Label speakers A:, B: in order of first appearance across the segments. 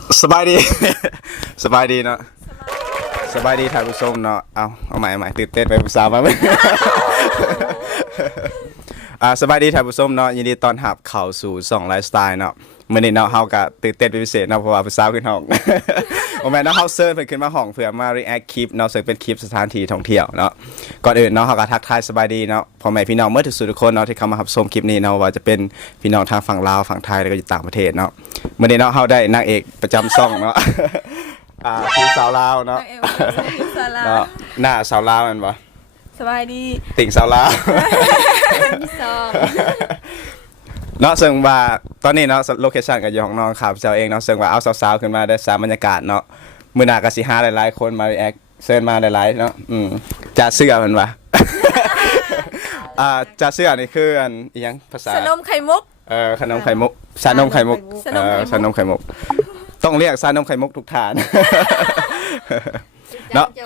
A: สบายดี สบายดีเนาะสบายดีท่านผู้ชมเนาะเอาใหม่ตื่นเต้นไปผู้สาวมาไหม สบายดีท่านผู้ชมเนาะยินดีต้อนรับเข้าสู่2ไลฟ์สไตล์เนาะมื้อนี้เนาะเฮาก็ตื่นเต้นเป็นพิเศษเนาะเพราะว่าผู้สาวขึ้นห้อง บ่แม่นเนาะเฮาเซิร์ชเพิ่นขึ้นมาห้องเพื่อมา react คลิปเนาะซึ่งเป็นคลิปสถานที่ท่องเที่ยวเนาะก่อนอื่นเนาะเฮาก็ทักทายสบายดีเนาะพ่อแม่พี่น้องเมื่อทุกคนเนาะที่เข้ามารับชมคลิปนี้เนาะว่าจะเป็นพี่น้องทางฝั่งลาวฝั่งไทยแล้วก็อยู่ต่างประเทศเนาะมื้อนี้เนาะเฮาได้นางเอกประจำช่องเนาะ คือสาวลาวเนาะ
B: สารา
A: เนาะหน้าสาวลาวแม่นบ่
B: สบายดี
A: ติ่งสาวลาว
B: พี่ซอง
A: เนาะซึ่งว่าตอนนี้เนาะโลเคชั่นก็อยู่ของน้องครับเจ้าเองเนาะซึ่งว่าเอาสาวๆขึ้นมาได้สามบรรยากาศเนาะมื้อหน้าก็สิหาหลายๆคนมารีแอคเชิญมาหลายๆเนาะจ่าเสื้อมันว่า จ่าเสื้อนี่คืออันอีหยังภาษา
B: สนมไข่มุก
A: ขนมไข่มุกชานมไข่มุก
B: ชานมไข่มุก
A: ชานมไข่มุกต้องเรียกชานมไข่มุกทุกทาน เนาะ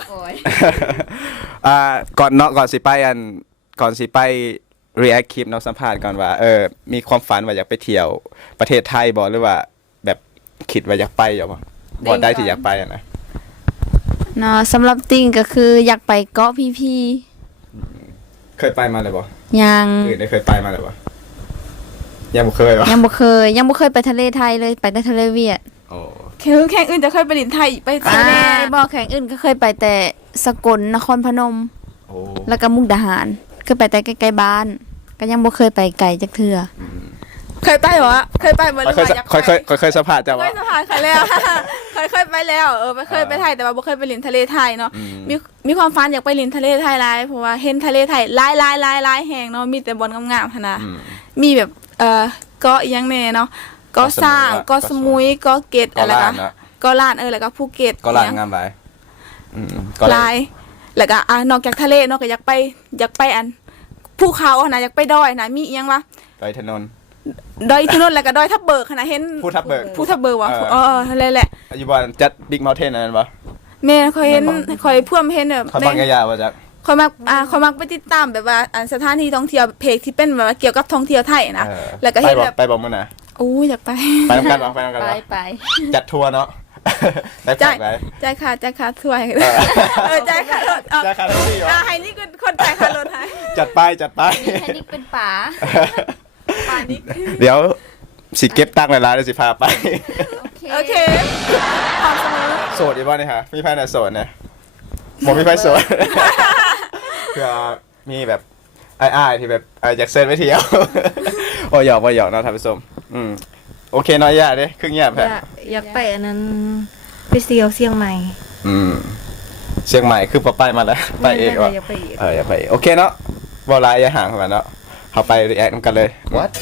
A: ก่อนสิไปreact คลิปเนาะสัมภาษณ์ก่อนว่ามีความฝันว่าอยากไปเที่ยวประเทศไทยบ่หรือว่าแบบคิดว่าอยากไปอยู่บ่ได้ที่อยากไปอ่ะนะ
C: เนาะสำหรับติ่งก็คืออยากไปเกาะพีพี
A: เคยไปมาเลยบ่
C: ยัง
A: ได้เคยไปมาเลยบ่ยังบ่เคยบ่
C: ยังบ่เคยไปทะเลไทยเลยไปแต่ทะเลเวียด
A: โอ้
B: แข่งอื่นจะเคยไปลินไทยไปเจอแน่
C: บ่แข่งอื่นก็เคยไปแต่สกลนครพนม
A: โอ้
C: แล้วก็มุกดาหารเคยไปแต่ใกล้ๆบ้าน ก็ยังบ่เคยไปไกลจักเทื่อ
B: เคยไปเหรอเคยไปบ่หรือว่าอยากไป
A: เคยสัมภาษณ์จ้ะ
B: เค
A: ว่าย
B: สะพานเคยแล้ว เคยไปแล้วเคยไปไทยแต่ว่าบ่เคยไปลินทะเลไทยเนาะมีความฝันอยากไปลินทะเลไทยหลายเพราะว่าเห็นทะเลไทยหลายแห่งเนาะมีแต่บอนงามๆหั่นน่ะมีแบบเกาะอีหยังแน่เนาะเกาะสร้างเกาะสมุยเกาะเกร็ดอะไรก็เกาะล้านแล้วก็ภูเก็ต
A: ก็ลานงามหลายก็
B: หลายแล้วก็นอกจากทะเลเนาะก็อยากไปอันภูเขาอะนะอยากไปดอยนะมีอีหยังวะ
A: ไปถนน
B: ดอยที่โนนแล้วก็ดอยทับเบิกนะเห็น
A: ภูทับเบิก
B: ภูทับเบิกวะอะไรแหละ
A: อยู่บ้านจัดบิ๊กเมาน์เทนอันนั้นบ่
B: แม่คอยเห็นคอยเพื่อมเห็นแบบ
A: เขาบังยาบ่จัก
B: คอยมักไปติดตามแบบว่าอันสถานที่ท่องเที่ยวเพจที่เป็นแบบว่าเกี่ยวกับท่องเที่ยวไทยนะแล้วก็เห็นแบบ
A: ไปบ่มื้อน่ะ
B: อู้อยากไป
A: ไปนำกันบ่ไปนำกัน
C: ไป
A: บ่
C: ไป
A: จัดทัวร์เนาะ ได้ฝากไว้
B: จ่ายค่าถ้วยจ่ายค่ารถ
A: จ่ายค่าแท็กซี่เหรอ
B: ให้นี่คนจ่ายค่ารถให้
A: จัดไป
C: ให้นิกเป็นป๋า
B: ป่านนี้
A: เดี๋ยวสิเก็บตังค์หลายๆเดี๋ยวสิพาไป
B: โอเคพร้อมเสมอ
A: โสดอีกบ่นี่ฮะมีไผน่ะโสดนะบ่มีไผโสด เพื่อมีแบบอ้ายๆที่แบบอยากเซิร์ชไปเที่ยว โอ้หยอกเนาะท่านผู้ชมโอเคเนาะย่าเด้ครึ่งย่าแพ้
D: อยากไปอันนั้นไปเที่ยวเชียงใหม่
A: เชียงใหม่คือไปมาแล้วไปเองว่ะ
D: อยากไปอีก
A: อยากไปโอเคเนาะบ่หลายอย่าห่างกันเนาะเฮาไปรีแอคกันเลย What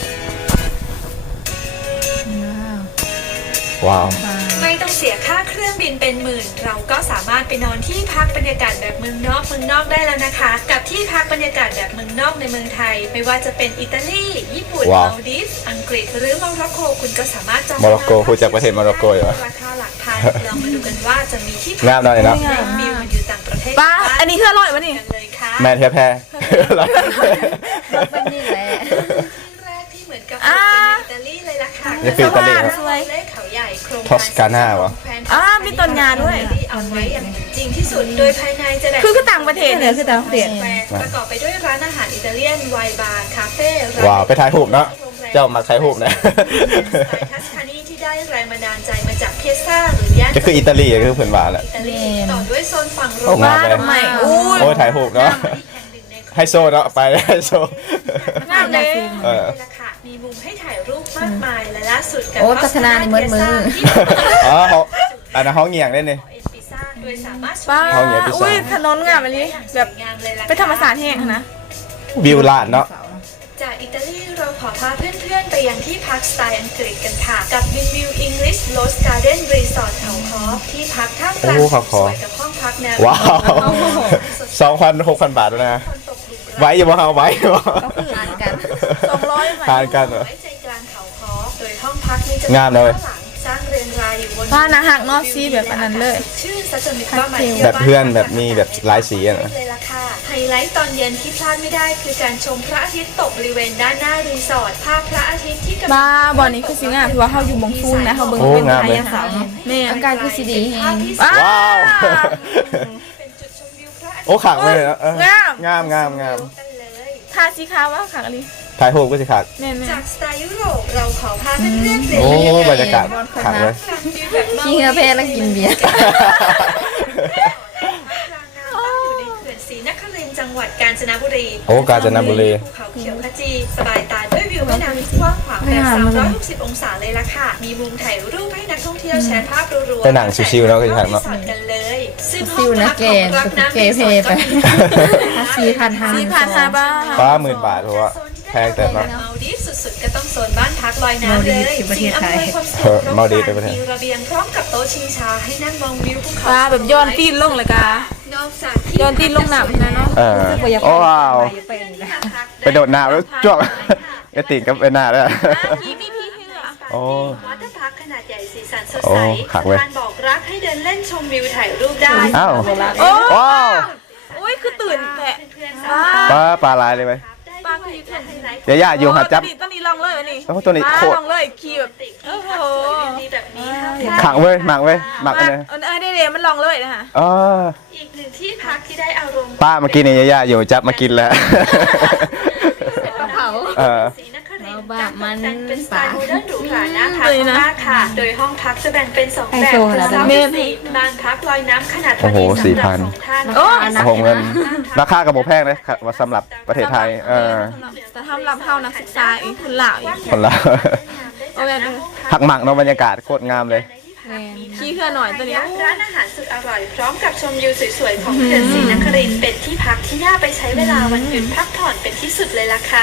A: ว้าว
E: ไม่ต้องเสียค่าเครื่องบินเป็นหมื่น เราก็สามารถไปนอนที่พักบรรยากาศแบบเมืองนอกได้แล้วนะคะ กับที่พักบรรยากาศแบบเมืองนอกในเมืองไทย ไม่ว่าจะเป็นอิตาลีญี่ปุ่น
A: ว้าว
E: มาลดีฟส์อังกฤษหรือโมร็อกโกคุณก็สามารถจอง
A: โมร็อกโกรู้จักประเทศโมร็อกโกอยู่เหรอ
E: ราคาหลักพันลองมาดูกันว่าจะมีที่พั
A: งามหน่อยเนาะ
E: ในฟิลมันอยู่ต่างประเทศ
B: ป้าอันนี้คืออร่อยวะนี่
E: กันเลยค่ะ
A: แม่นแพ้
C: เป็นนี่แหละ
E: แรกที่เหมือนกับเป็นอิตาลีเลยล่ะค่ะ
A: นี่คืออิตาลีเหรอ
E: สวยเลขเขาใหญ่โครง
A: ทอสกาน่าวะ
B: มีต้นงาด้วย
E: เอาไว้อย่างจริงที่สุดโดยภายในจะแบ่ง
B: คือต่างประเทศเนี่ย
D: คือต่างประเทศ
E: ประกอบไปด้วยร้านอาหารอิตาเลียนไวน์บาร์คาเฟ่
A: ว้าวไปถ่ายรูปเนาะเจ้ามาถ่ายรูปนะ
E: สไตล์ทัสคานีที่ได้แรงบันดาลใจมาจากเพียซ่าหรือย่าน
A: ก็คืออิตาลีก็คือเพิ่นว่าแหละ
E: อิตาลีต่อด้วยโซนฝั่งโร
A: โอ้
E: ม่าง
A: ามเลย
B: ใหม่อู้
A: โอ้ถ่ายรูปเนาะ
E: อีกแห่งหนึ่งใน
A: ไฮโซเนาะไปไฮโซ
B: งามเลย
E: ราคามีมุมให้ถ่ายรูปมากมายและล่าสุดกัน
D: โอ้พัฒนาในมือ
A: อ๋อเขาอันนั้นห้องเงียงได้นี่
E: เอ็นพิซซ่าโดยสามารถ
B: ป้า
A: เอาอย่างพิซซ่า
B: อุ้ยถนนงามอันนี้แบบไปธรรมศาสตร์แห้งนะ
A: วิวลานเนาะ
E: จากอิตาลีเราขอพาเพื่อนๆไปยังที่พักสไตล์อังกฤษกันค่ะ กับวินวิวอิงลิชโรสการ์เด้นรีสอร์ทเขาคอที่พักท่ามกลางสวยกับห้องพักแนว
A: ว้าว2,000-6,000 บาทแล้วนะไว้อยู่บ่เฮาไว้บ่
C: ก็คืออ่านกัน
B: 200
A: ทานกันเหรอ
E: ไว้ใจกลางเขาคอโดยห้องพักนี้จะ
A: งามเลย
E: หลังสร้างเรียงรายอยู่บน
B: ว่านะหักเนอกซีแบบอันนั้นเลย
E: ชื่นซะจนนึกว่ามาเที่ยว
A: แบบเพื่อนแบบมีแบบหลายสีอะนะ
E: เลยล่ะค่ะไฮไลท์ตอนเย็นที่พลาดไม่ได้คือการชมพระอาทิตย์ตกบริเวณด้านหน้ารีสอร์ทภาพพระอาทิตย์ที่กำลัง
B: บ้าบอลนี้คือสิงห์อ่ะเพราะว่าเขาอยู่มงฟูงนะเขาเบิ่ง
A: โอ้
B: เป็น
A: งาม
B: ไท
A: เลย
B: ยสาวแม่
D: อากาศคือสิดีแฮง
B: ว้า
A: ว้าว
E: เป็นจุดชมวิวพระอาทิตย์
A: โอ้ขักเลยนะเออง
B: าม
A: งามงามงาม
E: กันเลย
B: ทาสีขาวว่าขักอะไร
A: ถ่ายรูปก็สิขัก
B: แม่แม่
E: จากสไตล์ยุโรปเราขอพาเพื่อนๆเปลี่ยน
A: โอ้
E: บรรยากาศ
A: บรรยากาศขักเลย
D: ขี้เหือเพแล้วกินเบียร์
E: อยู่ในเขื่อนศรีนครินทร์จังหวัดกาญจนบุรี
A: โอ้กาญจนบุรี
E: ภูเขาเขียวขจีสบายตาด้วยวิวแม่น้ำที่กว้างขวางแบบ360 องศาเลยล่ะค่ะ มีมุมถ่ายรูปให้นักท่องเที่ยวแชร์ภาพรัวๆ
A: ไปหนังชิวๆเนอะคือถ่ายเนอะ
E: รีสอร์ทกันเลยซึ่ง
D: ซิวนะแกง
E: รักน้ำ
D: เกเพไป
B: 4,500 บ้าท
A: ฟ้า10,000 บาทเพราะว่าแพงแต่เนอะ
E: มาดีฟสุดๆก็ต้องโซนบ้านพักลอยน้ำเลย
D: มาดีฟคือประเทศไทย
E: สิ่งอำนวยความสะดวกครบ
A: มาดีฟ
E: ครัน
A: เป็นประเทศ
E: มีระเบียงพร้อมกับโต๊ะชิงช้าให้นั่งมองวิวภูเขา
B: ว่าแบบย้อนตีนลงเลยกะ
E: นอกจาก
B: ย้อนตีนลงหนักนะเนาะ
A: เออโอ้ว้าวไปโดดน้ำแล้วจ้วงไอติ่งกับไปหน้าด้วย
B: พี่มีพี่ให้เหรอ
A: โอ้
E: วอเตอร์พาร์คขนาดใหญ่สีสันสด
A: โอ้
E: ใส
A: ขักเว้ย
E: การบอกรักให้เดินเล่นชมวิวถ่ายรูปได้
A: อ้าว
B: โอ้
A: ว้าว
B: อุ้ยคือตื่นแต่
E: เพื่อนๆสามารถ
A: ปลาลายเลยไหม
B: ปลาคืออยู่แค่ไหน
A: เดี๋ยวย่าอยู่หาจับ
B: ตอนนี้ลองเลยอันนี้
A: โอ้ตัวนี้โคตร
B: ลองเลยขี่แบบโอ้โห
E: ดีแบบนี้ห้ามพลาด
A: ขังเว้ยหมักเว้ยหมักอันนี้
B: ได้มันลองเลยนะคะ
A: อ๋อ
E: อีกหนึ่งที่พักที่ได้อารมณ์
A: ป้าเมื่อกี้นี่ย่าอยู่จับมากินแล้ว
D: เผา
A: เออ
E: ศรีนครินทร์
D: บ้า
E: การ
D: มั
E: ตก
D: น
E: แต่งเป็นสไตล์โมเดิร์นหรูหราน่าพักมากค่ะ โดยห้องพักจะแบ่งเป็น2แบบ
D: ไฮโซเหรอ
E: คือ 3 บ้านพักลอยน้ำขนาดพอดี
A: โอ้โห
E: สำหรับ
A: 4,000
E: สองท่าน
B: โอ้
A: โอ้โหเงินราคากระโบแพงเลยค่ะว่าสำหรับประเทศไทย เออ
B: แต่ทำลำเท่านักศึกษาอีกคุณหล่าอีก
A: คนละ
B: โอ้ย
A: หักหมักเนาะบรรยากาศโคตรงามเลย
B: ขี้เพื่อหน่อยตัวนี้
E: ร้านอาหารสุดอร่อยพร้อมกับชมวิวสวยๆของเขื่อนศรีนครินทร์เป็นที่พักที่น่าไปใช้เวลาวันหยุดพักผ่อนเป็นที่สุดเลยล่ะค่ะ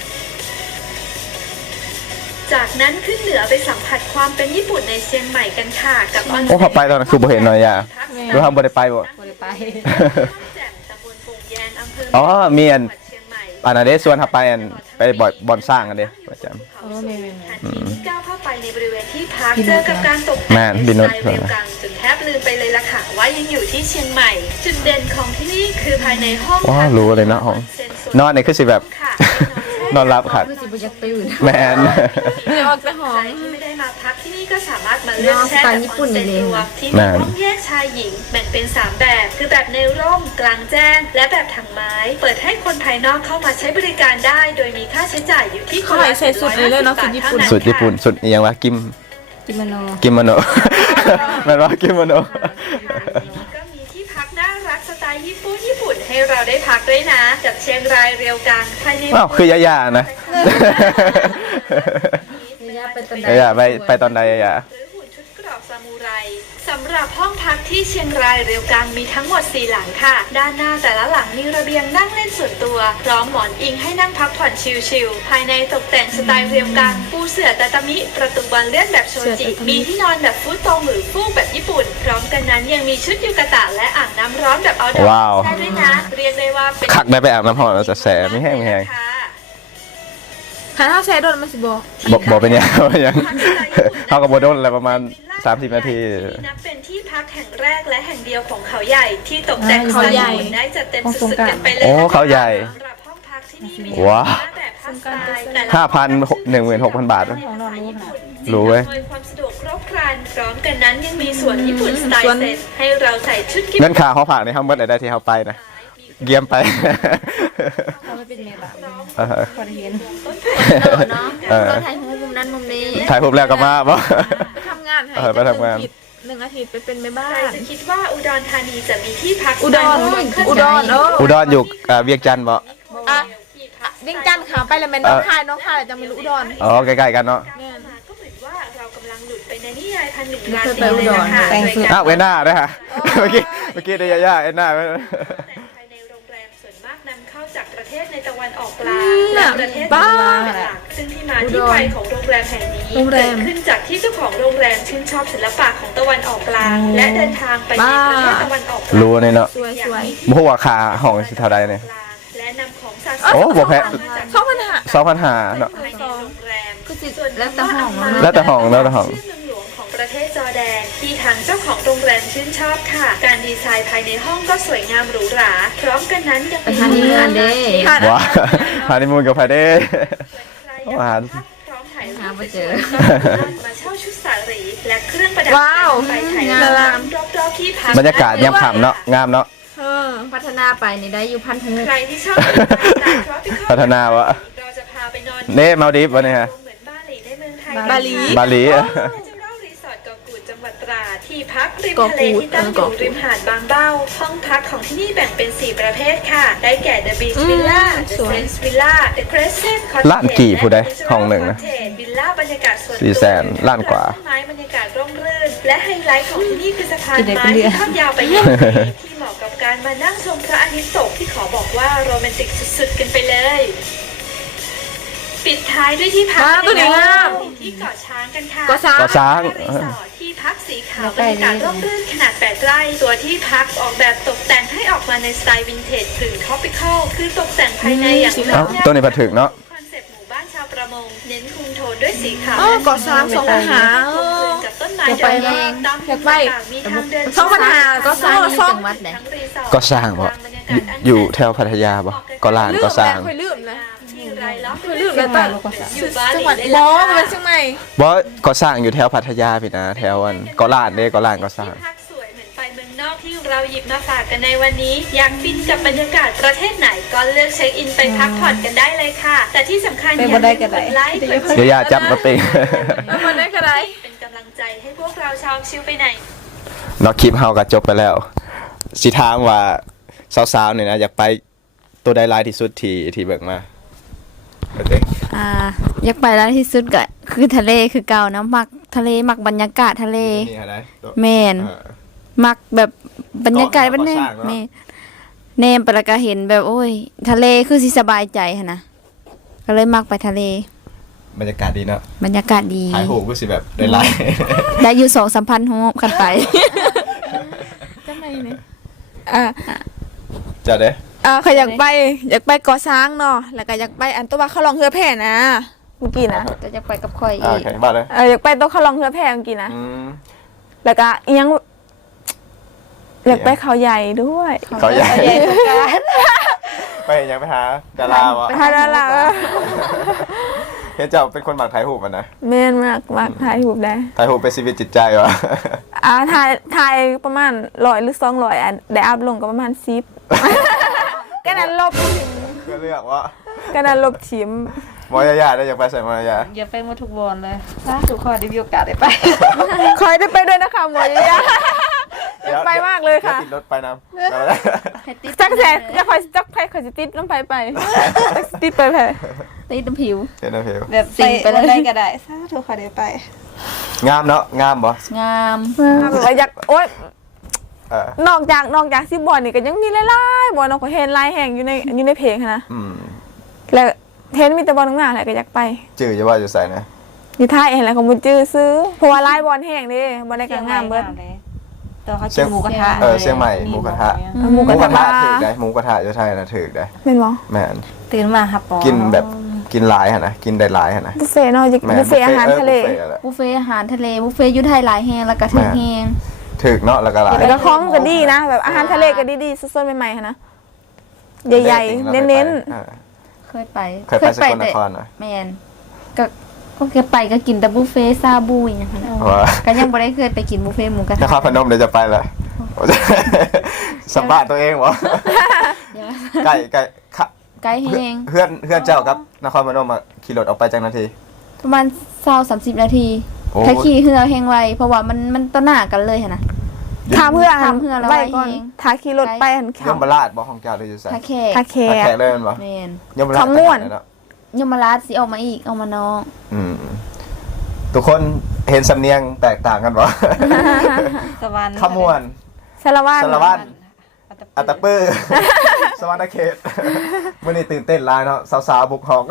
E: จากนั้นขึ้นเหนือไปสัมผัสความเป็นญี่ปุ่นในเชียงใหม่กันค่ะกับออน
A: โอ้เขาไปตอนนั้นคือบ่เห็นหน่อยย่าดูทำบ่ได้ไปบ่
D: ไป
E: แจ่มตำบลโป่งแยงอำเภอ
A: อ๋อมีอัน
E: จังหวัดเชียงใหม่
A: อันนั้นเด้ส่วนถ้าไปอันไปบอนสร้างกันเด้ประจำ
E: เขาสูงทันทีที่ก้าวเข้าไปในบริเวณที่พักเจอกับการตก
A: แม่
E: แต่ง
A: นบิน
E: ใน
A: นุ
E: ส
A: ช
E: ไตล์เรียวกังจนแทบลืมไปเลยล่ะค่ะว่ายังอยู่ที่เชียงใหม่ จุดเด่นของที่นี่คือภายในห้อง
A: ว้าวรู้เลยนะห้อง นอนนี่คือสิแบบ
E: ค่ะ
A: นอนรับค่ะ
D: คือสิบ่อยากตื่น
A: แมน
B: เดี๋ยวออกจะหอ
E: ใคร
B: ม
E: ที่ไม่ได้มาพักที่นี่ก็สามารถมาเลือกแช่
D: สไตล์
E: แบบ
D: ญี่
E: อ
D: ปุ่
E: อน นเซ็น
D: นี่
E: ร
D: เอง
E: วมที่มีห้องแยกชายหญิงแบ่งเป็น3แบบคือแบบในร่มกลางแจ้ง และแบบถังไม้ เปิดให้คนภายนอกเข้ามาใช้บริการได้ โดยมีค่าใช้จ่ายอยู่ที่
B: เขาให้ใส่สุดเลยเนาะสุดญี่ปุ่น
A: สุดญี่ปุ่นสุดอหยังวะกิม
D: กิโมโน
A: กิโมโน แม่นว่ากิโมโน
E: ก็มีที่พักน่ารักสไตล์ญี่ปุ่นให้เราได้พักด้วยนะจากเชียงรายเรียวกังภายใน
A: อ้าวคือย่าๆนะ
D: ไปตอนใด
A: ย่าไปตอนใดย่า
E: หรือหุ่นชุดเกรอบซามูไรสำหรับห้องพักที่เชียงรายเรียวกังมีทั้งหมด4หลังค่ะ ด้านหน้าแต่ละหลังมีระเบียงนั่งเล่นส่วนตัวพร้อมหมอนอิงให้นั่งพักผ่อนชิลๆภายในตกแต่งสไตล์เรียวกังปูเสื่อตาตามิประตูบานเลื่อนแบบโชจิมีที่นอนแบบฟูตโตงหรือฟูกแบบญี่ปุ่น พร้อมกันนั้นยังมีชุดยูกะตะและอ่างน้ำร้อนแบบเอาดอ
A: ว้าว
E: ได้ด้วยนะเรียกได้ว่าเป็น
A: คักได้ไปอาบน้ำห้อนแล้วจะแสไม่แห้งไม่แห้ง
E: ค่ะ
B: หาเท้าแชร์โดนมันสิบอก
A: บอกเป็นยังว่ายังเขากับโบโดนอะไรประมาณ30 นาที
E: นับเป็นที่พักแห่งแรกและแห่งเดียวของเขาใหญ่ที่ตกแต่งสไตล์ญี่ปุ่นได้จัดเต็มสุดๆกันไปเลย
A: โอ้เขาใหญ่
E: สำหรับห้องพักที่นี่มี
A: ว้าว
E: แบบพักสไตล์แต่ละ
A: 16,000 บาท รู้เว้ย
E: อำนวยความสะดวกครบครันพร้อมกันนั้นยังมีสวนญี่ปุ่นสไตล์เซ็ตให้เราใส่ชุดกิม
A: เงินค่าเขาผ่านในห้องเบิร์ดได้ที่เขาไปนะเกียมไป
D: เขาไม่เป็นเมบะ
A: เออ
D: พอได้เห็น
C: เนาะ
A: เออ
C: ก็ถ่ายรูปมุมนั้นมุมนี้
A: ถ่ายรูปแล้วก็มาบ่
B: ไปทำงานให้
A: ไปทำงาน
B: หนึ่งอาทิตย์ไปเป็นแม่บ้า
E: ใคร
B: น
E: จะคิดว่าอุดรธานีจะมีที่พัก
B: อุดร อุดร
A: อุดรอยู่เวียงจันทร์บ่
B: อ่ะเวียงจันทร์ขาไปแล้วแม่น้องคายน้องคายจะไม่รู้อุดร
A: อ๋อใกล้ๆกันเนาะ
B: แม่น
E: ก็เหมือนว่าเรากำลังหลุดไปในนิยายพันหนึ่ง
D: ไม่
E: รา
D: เค
E: ต
D: ย
E: รี
D: ไปอุ
E: เลย
D: ดร
E: ล่ะค่ะ
D: แต่งสุด
A: อ้าวเอ็นหน้าด้วยค่ะเมื่อกี้ได้ย่าเอ็นหน้าไว้
E: แต่ภายในโรงแรมส่วนมากนำเข้าจากประเทศในตะวันออกกลางและประเทศตะวันออกเป็นหลักซึ่งที่มาที่ไปของโรงแรมแห่งนี้เกิดขึ้นจากที่เจ้าของโรงแรมชื่นชอบศิลปะของตะวันออกกลาง และเดินทางไปในประเทศตะวันออกกลาง
A: รู้เนี่ยเนาะ
B: สวยสวย
A: บ่ฮู้ว่าค่าห้องสิเท่าใดเนี่ย
E: และนำของสะส
A: โอ้
E: ม
A: บ่แพ้
B: เข้าปัญหา
A: 2,500เนาะ
E: ภายในโรงแรม
D: ก็สิแล้วแต่ห้อง
A: แล้วแต่ห้องแล้วแต่ห้อง
E: ชื่อเมืองหลวงของประเทศจอร์แดนที่ทางเจ้าของโรงแรมชื่นชอบค่ะ การดีไซน์ภายในห้องก็สวยงามหรูหราพร้อมกันนั้นยัง
D: ไปฮันนีมูนเด้
A: ว้าฮานิมูนกับไผเด้
E: หวานพร้อมถ่ายรูป
D: หาไม่เจอ
E: มาเช่าชุดสารีและเครื่องประดับ
B: ว้าว
E: ไปถ่ายรูปรอบๆที่พัก
A: บรรยากาศยามค่ำเนาะงามเนาะ
D: พัฒนาไปนี่ได้อยู่พันหู
E: ใครที่ชอบ
A: พัฒนาวะ
E: เราจะพาไปนอน
A: เน่มาดิฟวะเนี่ยฮะ
E: เหมือนบาหลีในเมืองไทย
B: บาหลี
A: บาหลี
E: เจ้าเล่ารีสอร์ทเกาะกูดจังหวัดตราดที่พักริมทะเลที่ตั้งอยู่ริมหาดบางเบ้าห้องพักของที่นี่แบ่งเป็น 4 ประเภทค่ะ ได้แก่ The Beach Villa The Sands Villa The Crescent Cottage
A: ล้านกี่ผู้ใดห้องหนึ่งนะ
E: วิลล่าบรรยากาศส่วนตัว
A: 400,000ล้านกว่า
E: ต้นไม้บรรยากาศร่มรื่น และไฮไลท์ของที่นี่คือสะพานไม้ที่ทอดยาวไปยังทะเลที่เหมาะกับการมานั่งชมพระอาทิตย์ตกที่ขอบอกว่าโรแมนติกสุดๆกันไปเลย ปิดท้ายด้วยที่พัก
B: ตัวนี้งาม
E: ที่เกาะช้างกันค่ะ
B: เกาะช้าง
A: เกาะช้าง
E: รีสอร์ทที่พักสีขาวบรรยากาศร่มรื่นขนาด 8 ไร่ ตัวที่พักออกแบบตกแต่งให้ออกมาในสไตล์วินเทจกึ่งท็อปิคอลคือตกแต่งภายในอย่าง
A: เอ้าตัวนี้ผถึกเนาะ
E: คอนเซ็ปต์หมู่บ้านชาวประมง เน้นคุมโทนด้วยสีขาว
B: เกาะช้างสองปัญหา
E: กับต้นไม้
D: อยากไป
E: เดินตาม
B: อยากไป
E: ต่างๆมีทางเดิน
B: สองปัญหาก็สร้าง
D: จังหวัดไหน
E: ทั้งรีสอร์ท
A: ก็สร้างบ่อยู่แถวพัทยาบ่ก็ลานก็สร้าง
B: ค่อยลืมนะ
E: ที่รายล้อม
B: ค่อยลืมแล้วตอน
E: อยู่บาห
B: จัง
E: ลี
B: หวัด
E: ได้
B: บ
E: แล้
B: อ
E: ว
B: มันเป็นเชียงใหม่
A: บ่ก็สร้างอยู่แถวพัทยาพี่นะแถวอันก็ลานเด้ก็ลานก็สร้าง
E: ที่พักสวยเหมือนไปเมืองนอกที่เราหยิบมาฝากกันในวันนี้ อยากฟินกับบรรยากาศประเทศไหนก็เลือกเช็คอินไปพักผ่อนกันได้เลยค่ะ แต่ที่สำคัญอย่าลืมกดไลค์กดแชร์
A: เดี๋ยวอย่าจับมาติง
B: แล้วมันได้กระไร
E: เป็นกำลังใจให้พวกเราชาวชิวไปไหน
A: เนาะคลิปเฮาก็จบไปแล้วสิถามว่าสาวๆนี่นะอยากไปตัวใดหลายที่สุดที่เบิ่งมาโอเค
C: อยากไปแล้วที่สุดก็คือทะเลคือเก่านะมักทะเลมักบรรยากาศทะเล
A: นี่อะไรตัว
C: แม่น
A: เออ
C: มักแบบบรรยากาศ
A: เกาะ
C: บ้านแน่
A: เกาะสร้างเนอะ
C: แม่แนมไปแล้วก็เห็นแบบโอ้ย ทะเลคือสิสบายใจหั่นนะก็เลยมักไปทะเล
A: บรรยากาศดีเนาะ
C: บรรยากาศดี
A: ถ่ายรูปก็สิแบบได้หลาย
C: ได้อยู่2-3,000ฮู้กันไป
B: จังไหนเนี่ยอ่า
A: จะได้
B: เขาอยากไปเกาะช้างเนาะแล้วก็อยากไปอันตัวว่าเขาลองเรือแพนะเมื่อกี้นะ
C: จะจะไปกับข่อย
A: โอ
C: อีก
A: เคบ้าเลย
B: อยากไปตัวเขาลองเรือแพเมื่อกี้นะ
A: อืม
B: แล้วก็อีกอยังอยากไปเขาใหญ่ด้วย
A: เขาใหญ่ไปยังไปหาดาราวะ
B: ไปหาดารา
A: เฮ้ยเจ้าเป็นคนหมักถ่ายรูปอ่ะนะ
B: เมนมากถ่ายรูปได้
A: ถ่ายรูปเป็นชีวิตจิตใจวะ
B: ถ่ายประมาณ100หรือ200อันได้อัพลงก็ประมาณ10ก็นั้นลบทิม
A: ก็เลือกว่า
B: ก็นั้นลบทิม
A: หมอยาได้อยากไปใส่หมอยา
D: อย่าไปหมดทุกบอลเลยถ้าทุกข้อได้มีโอกาสได้ไป
B: คอยได้ไปด้วยนะคะหมวยยะอยากไปมากเลยค่ะ
A: ดี๋วติดรถไปน้ำ
B: จักแสนจะคอยจักไผคอยจะติดน้ำไผไปจักสิติดไปแผล
C: ตีตำผิว
A: เห็นนะเพล
D: แบบไปได้ก็ได้ถ้าทุกข้อได้ไป
A: งามเนาะงามบ่
C: งาม
B: แบบว่าอยากโอ๊ย
A: เออน
B: อกจาก10บอลนี่ก็ยังมีหลายๆบอลเราก็เห็นลายแห่งอยู่ในเพลงนะ
A: อืม
B: แล้วเห็นมีแต่บอลงานแหละก็อยากไป
A: จื่อจะว่าอยู่ใส่นะ
B: อยู่ท้ายเห็นแล้วก็บ่จื้อซื้อเพราะว่าลายบอลแห้งเด้บ่ได้ก็งามเบิด
D: ตัวเขากินหมูกระทะ
A: เชียงใหม่หมูกระทะ
B: หมูกระทะ
A: ถือได้หมูกระทะอยู่ไทยนะถือได้
B: แม่นบ่
A: แม่น
D: ตื่นมาครับปอ
A: กินแบบกินหลายหั่นนะกินได้หลายหั่นนะ
B: บุฟเฟ่ต์เนาะบุฟเฟ่ต์อาหารทะเล
C: บุฟเฟ่อาหารทะเลบุฟเฟ่อยู่ไทยหลายแฮงแล้วก็ถึงแฮง
A: ถึกเนาะแล้วก็หลาย
B: แล้วก็ของก็ดีนะแบบอาหารทะเลก็ดีๆสดๆใหม่ๆค่ะนะใหญ่ๆเน้น
C: เคยไป
A: เคยไปสกลนครนะ
C: แม่นก็แกไปก็กินแต่บุฟเฟ่ซาบูอย่างเงี้ยนะ
A: ว่า
C: ก็ยังบ่ได้เคยไปกินบุฟเฟ่หมูกระ
A: น
C: ทะ
A: ครพนมเดี๋ยวจะไปเลยสัมภาษณ์ตัวเองวะใกล้
C: ไกลแฮง
A: เพื่อนเจ้าครับนครพนมมาขี่รถออกไปจังนาที
C: ประมาณ20-30 นาที
A: โอ้
C: ถ้าขี่เรือแฮงไวเพราะว่ามันต้นหน้ากันเลยหั่นนะ
B: ๆถามเพื่อน
C: ถามเพื่อนแล้ว
B: ไว้
C: ว่า
B: ก่อน
C: เอง
B: ถ้าขี่รถไปหัน
A: ย
B: เขา
A: มราชบอกของเจ้าเลยอยู่ใส่
C: ถ้าแข
B: ถ้าก แค
A: แขกเลยมันบ่
C: แม่น
A: ยมราช
B: ขมวน
A: เนาะ
C: ยมราชสิออกมาอีกเอามาน้อง
A: ทุกคนเห็นสำเนียงแตกต่างกันบ่
D: สวรรค์
A: ขมวน
B: สารวัตร
A: สารวัตร อัตตปื้อ สวรรณเขตเมื่อนี้ตื่นเต้นหลายเนาะสาวๆบุกห้อง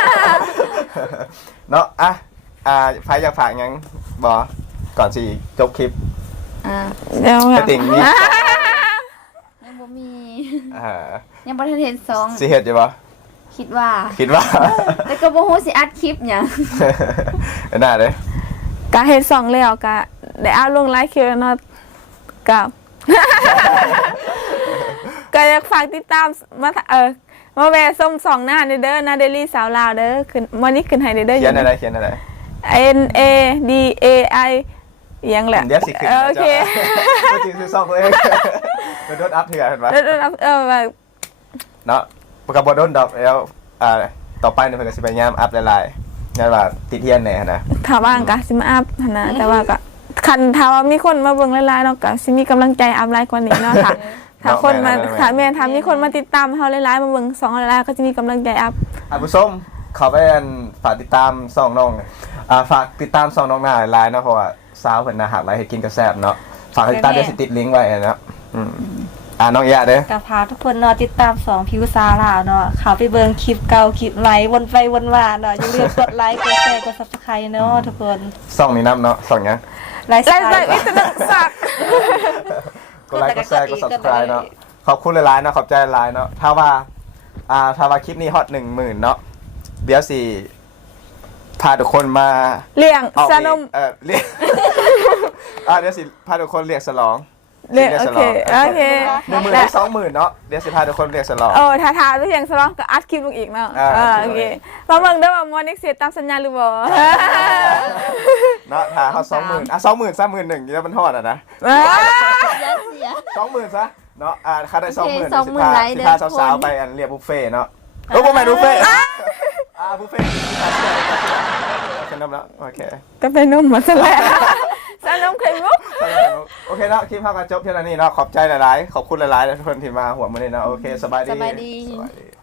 A: เนาะไฟอยากฝากหยังบ่ก่อนสิจบคลิป
B: เดี๋ยว
A: กระติ่งนี่
C: ยังบ่มี
A: อ่า
C: ยังบ่ทันเห็นซอง
A: สิเฮ็ดอยู่บ่
C: คิดว่า
A: คิดว่า
C: แต่ก็บ่ฮู้สิอัดคลิปหยัง
A: น่าเด้
C: ก
B: ก็เฮ็ดสองแล้วก็ได้เอาลงไลฟ์คิวเนาะกับ ก็อยากฝากติดตามมาแวะส้มสองหน้าเด้อนาเดลี่สาวลาวเด้อขึ้นวันนี้ขึ้นให้เด้อ
A: เขียนอะไรเขียนอะไร
B: NADAI ยังแหละ
A: เดี๋ยวสิขึ้น
B: โอเค
A: ตัวจริงคือซ่องตัวเองโดนอัพเถื่อนเห็นปะ
B: แบบ
A: เนาะประกับบอโดนดอกแล้วต่อไปเนี่ยเพิ่นก็สิพยายามอัพหลายๆงานว่าติดเทียนแหน่นะ
B: ถ้าว่างก็สิมาอัพหั้นนะแต่ว่าก็คันถ้าว่ามีคนมาเบิ่งหลายๆเนาะก็สิมีกำลังใจอัพหลายกว่านี้เนาะค่ะถ้าคนมาถ้าแม่นถ้ามีคนมาติดตามเฮาหลายๆมาเบิ่งสองหลายๆก็จะมีกำลังใจอัพ
A: ผู้ชมเขาไปฝากติดตามซ่องน้องฝากติดตามซ่องน้องหน้าหลายๆเนาะเพราะว่าสาวเพิ่นน่าหักหลายเฮ็ดกินก็แซ่บเนาะฝากติดตามเดี๋ยวสิติดลิงก์ไว้เนาะน้องยะเด้อ
D: กับพาทุกคนเนาะติดตามสองผิวสาวลาวเนาะเขาไปเบิ่งคลิปเก่าคลิปไหลวนไปวนมาเนาะอย่าลืมกดไลค์กดแชร์กด Subscribe เนาะทุกคน
A: ซ่องนี้นํเนาะซ่องหยัง
D: ไลฟ์ส
B: ไล่
D: ไต
B: ใส่
D: ล์
B: วิทยาศักดิ์
A: กดไลค์กดแชร์กด Subscribe เนาะขอบคุณหลายๆเนาะขอบใจหลายๆเนาะถ้าว่าคลิปนี้ฮอต 10,000 เนาะเดี๋ยวสิพาทุกคนมา
B: เลี้ยง
A: ออก
B: ส
A: อีก
B: นม
A: เรียกเดี๋ยวสิพาทุกคนเรียกฉลอง
B: เลี้ยงโอเคโอเค
A: 10,000ได้20,000เนาะเดี๋ยวสิพาทุกคนเรียกฉลอง
B: ถ้าทานไปเพียงสลองก็อัดคลิปลงอีกเนาะ
A: อัดคลิป
B: โอเคมาเบิ่งเด้อว่ามอนิกเสียตามสัญญาหรือบ่
A: เนาะถ้าเขา20,000 20,000 31,000นี่แล้วมันฮอดนะ 20,000ซะเนาะค่าได้ 20,000
C: โอเค
A: สิ
C: 20,000ไลค์เด้อ
A: พา
C: ทุกคน
A: สาวๆไปเรียกบุฟเฟ่ต์เนาะบ่แม่นบุฟเฟ่ต์บุฟเฟ่ต์ขนมแล้วโอเค
B: ก็เป็นนมมาซะแล้วสนมไข่มุก
A: โอเคเนาะคลิปภาพการจบเท่านี้เนาะขอบใจหลายๆขอบคุณหลายๆทุกคนที่มาหัวมื้อนี้เนาะโอเคสบายดี
C: สบายดี
A: สบายดี